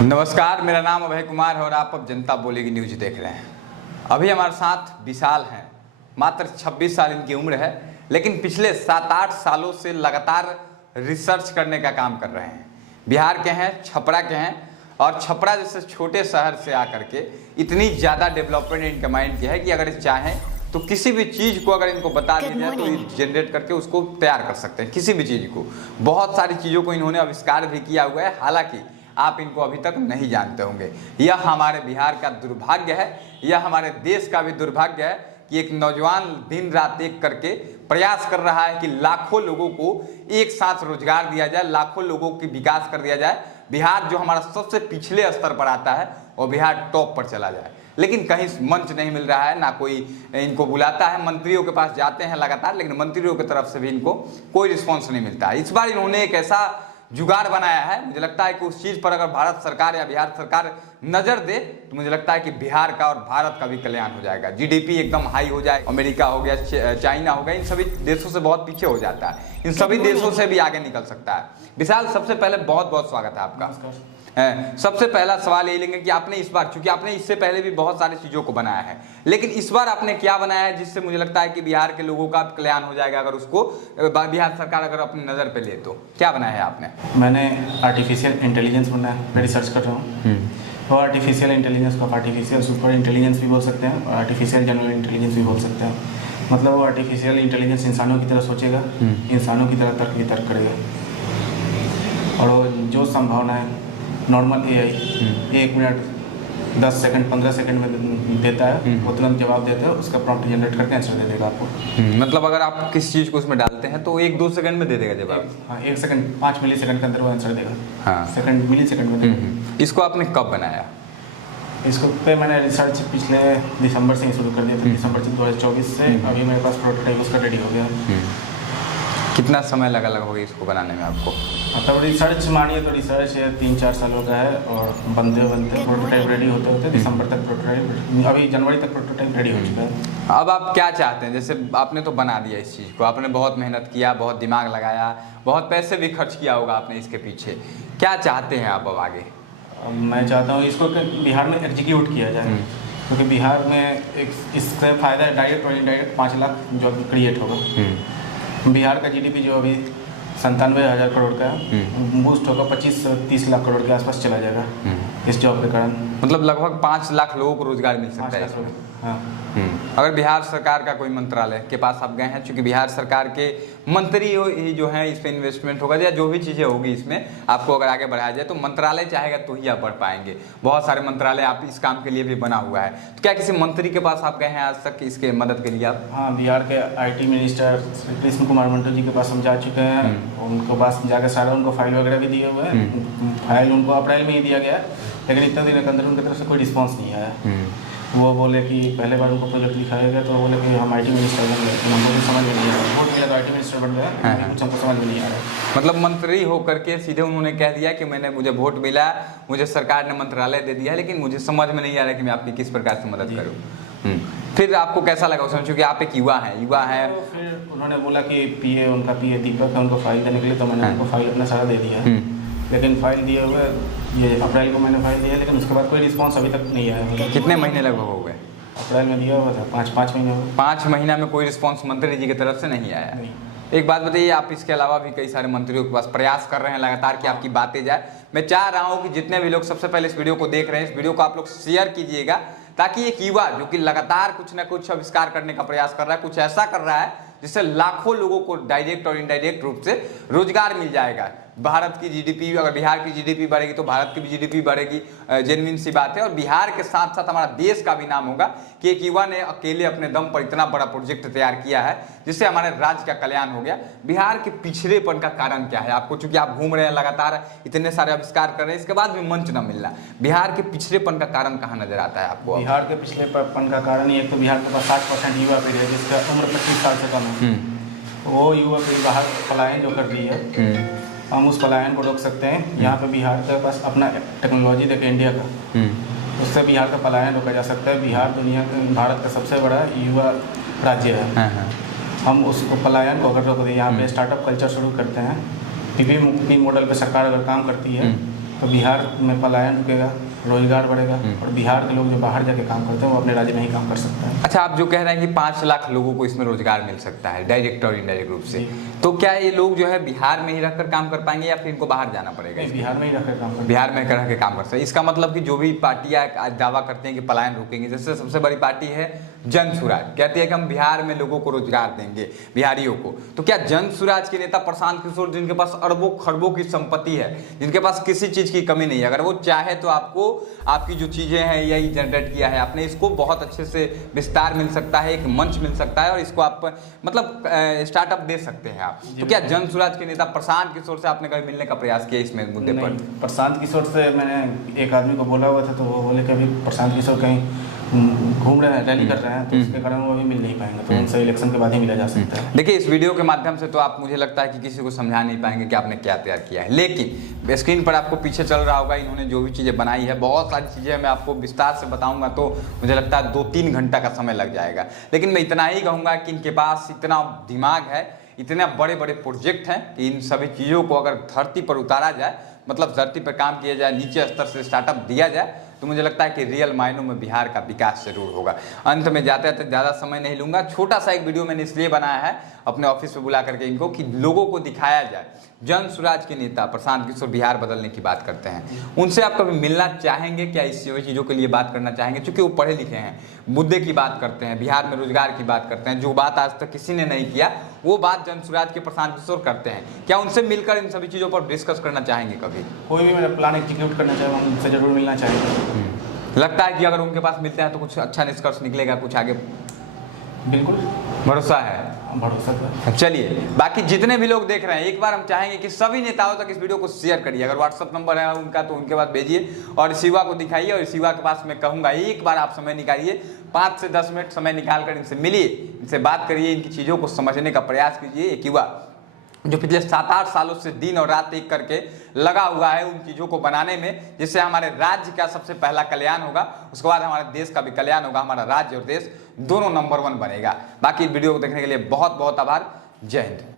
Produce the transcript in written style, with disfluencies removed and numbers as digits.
नमस्कार, मेरा नाम अभय कुमार है और आप अब जनता बोलेगी न्यूज देख रहे हैं। अभी हमारे साथ विशाल हैं। मात्र 26 साल इनकी उम्र है, लेकिन पिछले 7-8 सालों से लगातार रिसर्च करने का काम कर रहे हैं। बिहार के हैं, छपरा के हैं और छपरा जैसे छोटे शहर से आकर के इतनी ज़्यादा डेवलपमेंट इनके माइंड की है कि अगर चाहें तो किसी भी चीज़ को अगर इनको बता दिया जाए तो ये जनरेट करके उसको तैयार कर सकते हैं। किसी भी चीज़ को, बहुत सारी चीज़ों को इन्होंने आविष्कार भी किया हुआ है, हालांकि आप इनको अभी तक नहीं जानते होंगे। यह हमारे बिहार का दुर्भाग्य है, यह हमारे देश का भी दुर्भाग्य है कि एक नौजवान दिन रात एक करके प्रयास कर रहा है कि लाखों लोगों को एक साथ रोजगार दिया जाए, लाखों लोगों की विकास कर दिया जाए। बिहार जो हमारा सबसे पिछले स्तर पर आता है और बिहार टॉप पर चला जाए, लेकिन कहीं मंच नहीं मिल रहा है, ना कोई इनको बुलाता है। मंत्रियों के पास जाते हैं लगातार, लेकिन मंत्रियों की तरफ से भी इनको कोई रिस्पॉन्स नहीं मिलता है। इस बार इन्होंने एक ऐसा जुगाड़ बनाया है, मुझे लगता है कि उस चीज़ पर अगर भारत सरकार या बिहार सरकार नज़र दे तो मुझे लगता है कि बिहार का और भारत का भी कल्याण हो जाएगा। जीडीपी एकदम हाई हो जाए। अमेरिका हो गया, चाइना हो गया, इन सभी देशों से बहुत पीछे हो जाता है, इन सभी देशों से भी आगे निकल सकता है। विशाल, सबसे पहले बहुत बहुत स्वागत है आपका। सबसे पहला सवाल ये लेंगे कि आपने इस बार, चूंकि आपने इससे पहले भी बहुत सारी चीज़ों को बनाया है, लेकिन इस बार आपने क्या बनाया है जिससे मुझे लगता है कि बिहार के लोगों का कल्याण हो जाएगा अगर उसको बिहार सरकार अगर अपनी नज़र पे ले तो? क्या बनाया है आपने? मैंने आर्टिफिशियल इंटेलिजेंस बनाया है, मैं रिसर्च कर रहा हूँ। तो आर्टिफिशियल इंटेलिजेंस को आप आर्टिफिशियल सुपर इंटेलिजेंस भी बोल सकते हैं और आर्टिफिशियल जनरल इंटेलिजेंस भी बोल सकते हैं। मतलब वो आर्टिफिशियल इंटेलिजेंस इंसानों की तरह सोचेगा, इंसानों की तरह तर्क वितर्क करेगा, और वो जो संभावना है normal AI 1 minute 10 second 15 second में देता है, वो तुरंत जवाब देता है, उसका प्रॉम्प्ट जनरेट करके आंसर दे देगा आपको। मतलब अगर आप किस चीज़ को उसमें डालते हैं तो 1-2 सेकंड में दे देगा जवाब? हाँ, 1 सेकंड 5 मिली सेकंड के अंदर वो आंसर देगा। हाँ, सेकंड मिली सेकंड में देगा। इसको आपने कब बनाया? इसको पे मैंने रिसर्च पिछले दिसंबर से ही शुरू कर दिया था, दिसंबर 2024 से। अभी मेरे पास प्रोटोटाइप उसका रेडी हो गया। कितना समय लगा लगभग इसको बनाने में आपको? मतलब रिसर्च मानिए तो रिसर्च 3-4 सालों का है, और बनते बनते प्रोटोटाइप रेडी होते होते दिसंबर तक प्रोटोटाइप, अभी जनवरी तक प्रोटोटाइप रेडी हो चुका है। अब आप क्या चाहते हैं? जैसे आपने तो बना दिया इस चीज़ को, आपने बहुत मेहनत किया, बहुत दिमाग लगाया, बहुत पैसे भी खर्च किया होगा आपने इसके पीछे, क्या चाहते हैं आप अब आगे? मैं चाहता हूँ इसको बिहार में एग्जीक्यूट किया जाए, क्योंकि बिहार में एक इससे फ़ायदा डायरेक्ट और इनडायरेक्ट 5 लाख जॉब क्रिएट होगा। बिहार का जीडीपी जो अभी 97,000 करोड़ का है, बूस्ट होगा 25 से 30 लाख करोड़ के आसपास चला जाएगा इस जॉब के कारण। मतलब लगभग 5 लाख लोगों को रोजगार मिल सकता है इसमें। हाँ। अगर बिहार सरकार का कोई मंत्रालय के पास आप गए हैं, चूंकि बिहार सरकार के मंत्री ही जो है इस पे इन्वेस्टमेंट होगा या जो भी चीज़ें होगी इसमें आपको अगर आगे बढ़ाया जाए तो मंत्रालय चाहेगा तो ही आप बढ़ पाएंगे। बहुत सारे मंत्रालय आप इस काम के लिए भी बना हुआ है, तो क्या किसी मंत्री के पास आप गए हैं आज तक इसके मदद के लिए आप? हाँ, बिहार के IT मिनिस्टर कृष्ण कुमार मंटो जी के पास हम जा चुके हैं। उनके पास जाकर सारा उनको फाइल वगैरह भी दिए हुए हैं। फाइल उनको अप्रैल में ही दिया गया, लेकिन इतने दिन के अंदर उनकी तरफ से कोई रिस्पॉन्स नहीं आया। वो बोले कि पहले बार उनको प्रोजेक्ट दिखाया गया तो वो बोले कि हम IT मिनिस्टर बन गए, तो हमको कुछ समझ में नहीं आ रहा। वोट मिला तो IT मिनिस्टर बन गया, कुछ हमको समझ में नहीं आ रहा। मतलब मंत्री होकर के सीधे उन्होंने कह दिया कि मुझे वोट मिला, मुझे सरकार ने मंत्रालय दे दिया, लेकिन मुझे समझ में नहीं आ रहा कि मैं आपकी किस प्रकार से मदद करूँ। फिर आपको कैसा लगा उसमें, क्योंकि आप एक युवा हैं? तो फिर उन्होंने बोला कि उनका PA दीपक है, उनको फाइल देने के लिए, तो मैंने उनको फाइल अपना सारा दे दिया है। लेकिन फाइल दिए हुए ये अप्रैल को मैंने फाइल दिया, लेकिन उसके बाद कोई रिस्पॉन्स अभी तक नहीं आया। कितने महीने लगभग हो गए? अप्रैल में दिया हुआ था, 5 महीने हो गए। 5 महीना में कोई रिस्पॉन्स मंत्री जी की तरफ से नहीं आया? नहीं। एक बात बताइए, आप इसके अलावा भी कई सारे मंत्रियों के पास प्रयास कर रहे हैं लगातार कि आपकी बातें जाए। मैं चाह रहा हूं कि जितने भी लोग सबसे पहले इस वीडियो को देख रहे हैं, इस वीडियो को आप लोग शेयर कीजिएगा, ताकि एक युवा जो कि लगातार कुछ ना कुछ आविष्कार करने का प्रयास कर रहा है, कुछ ऐसा कर रहा है जिससे लाखों लोगों को डायरेक्ट और इनडायरेक्ट रूप से रोजगार मिल जाएगा। भारत की जीडीपी, अगर बिहार की जीडीपी बढ़ेगी तो भारत की भी जीडीपी बढ़ेगी, जेन्युइन सी बात है। और बिहार के साथ साथ हमारा देश का भी नाम होगा कि एक युवा ने अकेले अपने दम पर इतना बड़ा प्रोजेक्ट तैयार किया है जिससे हमारे राज्य का कल्याण हो गया। बिहार के पिछड़ेपन का कारण क्या है आपको, चूंकि आप घूम रहे हैं लगातार, इतने सारे आविष्कार कर रहे हैं, इसके बाद भी मंच न मिलना, बिहार के पिछड़ेपन का कारण कहाँ नजर आता है आपको? बिहार के पिछड़ेपन का कारण ये, तो बिहार के पास 60% युवा पीढ़ी है जिसका उम्र 25 साल से कम है। वो युवा पीढ़ी बाहर पलायन जो कर रही है, हम उस पलायन को रोक सकते हैं। यहाँ पे बिहार के पास अपना टेक्नोलॉजी देखे इंडिया का, उससे बिहार का पलायन रोका जा सकता है। बिहार भारत का सबसे बड़ा युवा राज्य है। हम उसको पलायन को अगर रोक दें, यहाँ पे स्टार्टअप कल्चर शुरू करते हैं, PPP मॉडल पे सरकार अगर काम करती है, तो बिहार में पलायन रुकेगा, रोजगार बढ़ेगा और बिहार के लोग जो बाहर जाके काम करते हैं वो अपने राज्य में ही काम कर सकते हैं। अच्छा, आप जो कह रहे हैं कि 5 लाख लोगों को इसमें रोजगार मिल सकता है डायरेक्ट और इनडायरेक्ट रूप से, तो क्या ये लोग जो है बिहार में ही रहकर काम कर पाएंगे या फिर इनको बाहर जाना पड़ेगा? बिहार में ही रहकर काम करते बिहार में रह के काम कर सकते हैं। इसका मतलब कि जो भी पार्टियां आज दावा करते हैं कि पलायन रोकेंगे, जैसे सबसे बड़ी पार्टी है जन सुराज, कहती है कि हम बिहार में लोगों को रोजगार देंगे, बिहारियों को, तो क्या जन सुराज के नेता प्रशांत किशोर, जिनके पास अरबों खरबों की संपत्ति है, जिनके पास किसी चीज की कमी नहीं है, अगर वो चाहे तो आपको आपकी जो चीजें हैं यही जनरेट किया है आपने, इसको बहुत अच्छे से विस्तार मिल सकता है, एक मंच मिल सकता है और इसको आप मतलब स्टार्टअप दे सकते हैं आप, तो क्या जन सुराज के नेता प्रशांत किशोर से आपने कभी मिलने का प्रयास किया इसमें मुद्दे पर? प्रशांत किशोर से मैंने एक आदमी को बोला हुआ था, तो वो बोले कि अभी प्रशांत किशोर कहीं घूम रहे हैं, रैली कर रहे हैं, तो उसके कारण वो अभी मिल नहीं पाएंगे, तो उनसे इलेक्शन के बाद ही मिला जा सकता है। देखिए, इस वीडियो के माध्यम से तो आप, मुझे लगता है कि किसी को समझा नहीं पाएंगे कि आपने क्या तैयार किया है, लेकिन स्क्रीन पर आपको पीछे चल रहा होगा इन्होंने जो भी चीज़ें बनाई है, बहुत सारी चीज़ें मैं आपको विस्तार से बताऊंगा तो मुझे लगता है 2-3 घंटा का समय लग जाएगा, लेकिन मैं इतना ही कहूँगा कि इनके पास इतना दिमाग है, इतने बड़े बड़े प्रोजेक्ट हैं कि इन सभी चीज़ों को अगर धरती पर उतारा जाए, मतलब धरती पर काम किया जाए, नीचे स्तर से स्टार्टअप दिया जाए, तो मुझे लगता है कि रियल मायनों में बिहार का विकास जरूर होगा। अंत में जाते जाते ज़्यादा समय नहीं लूँगा, छोटा सा एक वीडियो मैंने इसलिए बनाया है अपने ऑफिस में बुला करके इनको, कि लोगों को दिखाया जाए जन सुराज के नेता प्रशांत किशोर बिहार बदलने की बात करते हैं, उनसे आप कभी मिलना चाहेंगे क्या? इस चीज़ों के लिए बात करना चाहेंगे? क्योंकि वो पढ़े लिखे हैं, मुद्दे की बात करते हैं, बिहार में रोजगार की बात करते हैं, जो बात आज तक किसी ने नहीं किया वो बात जन सुराज के प्रशांत किशोर करते हैं। क्या उनसे मिलकर इन सभी चीज़ों पर डिस्कस करना चाहेंगे कभी? कोई भी मेरा प्लान एग्जीक्यूट करना चाहे हम उनसे जरूर मिलना चाहेंगे। लगता है कि अगर उनके पास मिलते हैं तो कुछ अच्छा निष्कर्ष निकलेगा, कुछ आगे बिल्कुल भरोसा है? भरोसा तो। चलिए, बाकी जितने भी लोग देख रहे हैं, एक बार हम चाहेंगे कि सभी नेताओं तक इस वीडियो को शेयर करिए, अगर व्हाट्सअप नंबर है उनका तो उनके पास भेजिए और शिवा को दिखाइए, और शिवा के पास मैं कहूँगा एक बार आप समय निकालिए, 5 से 10 मिनट समय निकाल कर इनसे मिलिए, इनसे बात करिए, इनकी चीज़ों को समझने का प्रयास कीजिए। एक युवा जो पिछले 7-8 सालों से दिन और रात एक करके लगा हुआ है उन चीज़ों को बनाने में, जिससे हमारे राज्य का सबसे पहला कल्याण होगा, उसके बाद हमारे देश का भी कल्याण होगा, हमारा राज्य और देश दोनों नंबर 1 बनेगा। बाकी वीडियो को देखने के लिए बहुत बहुत आभार। जय हिंद।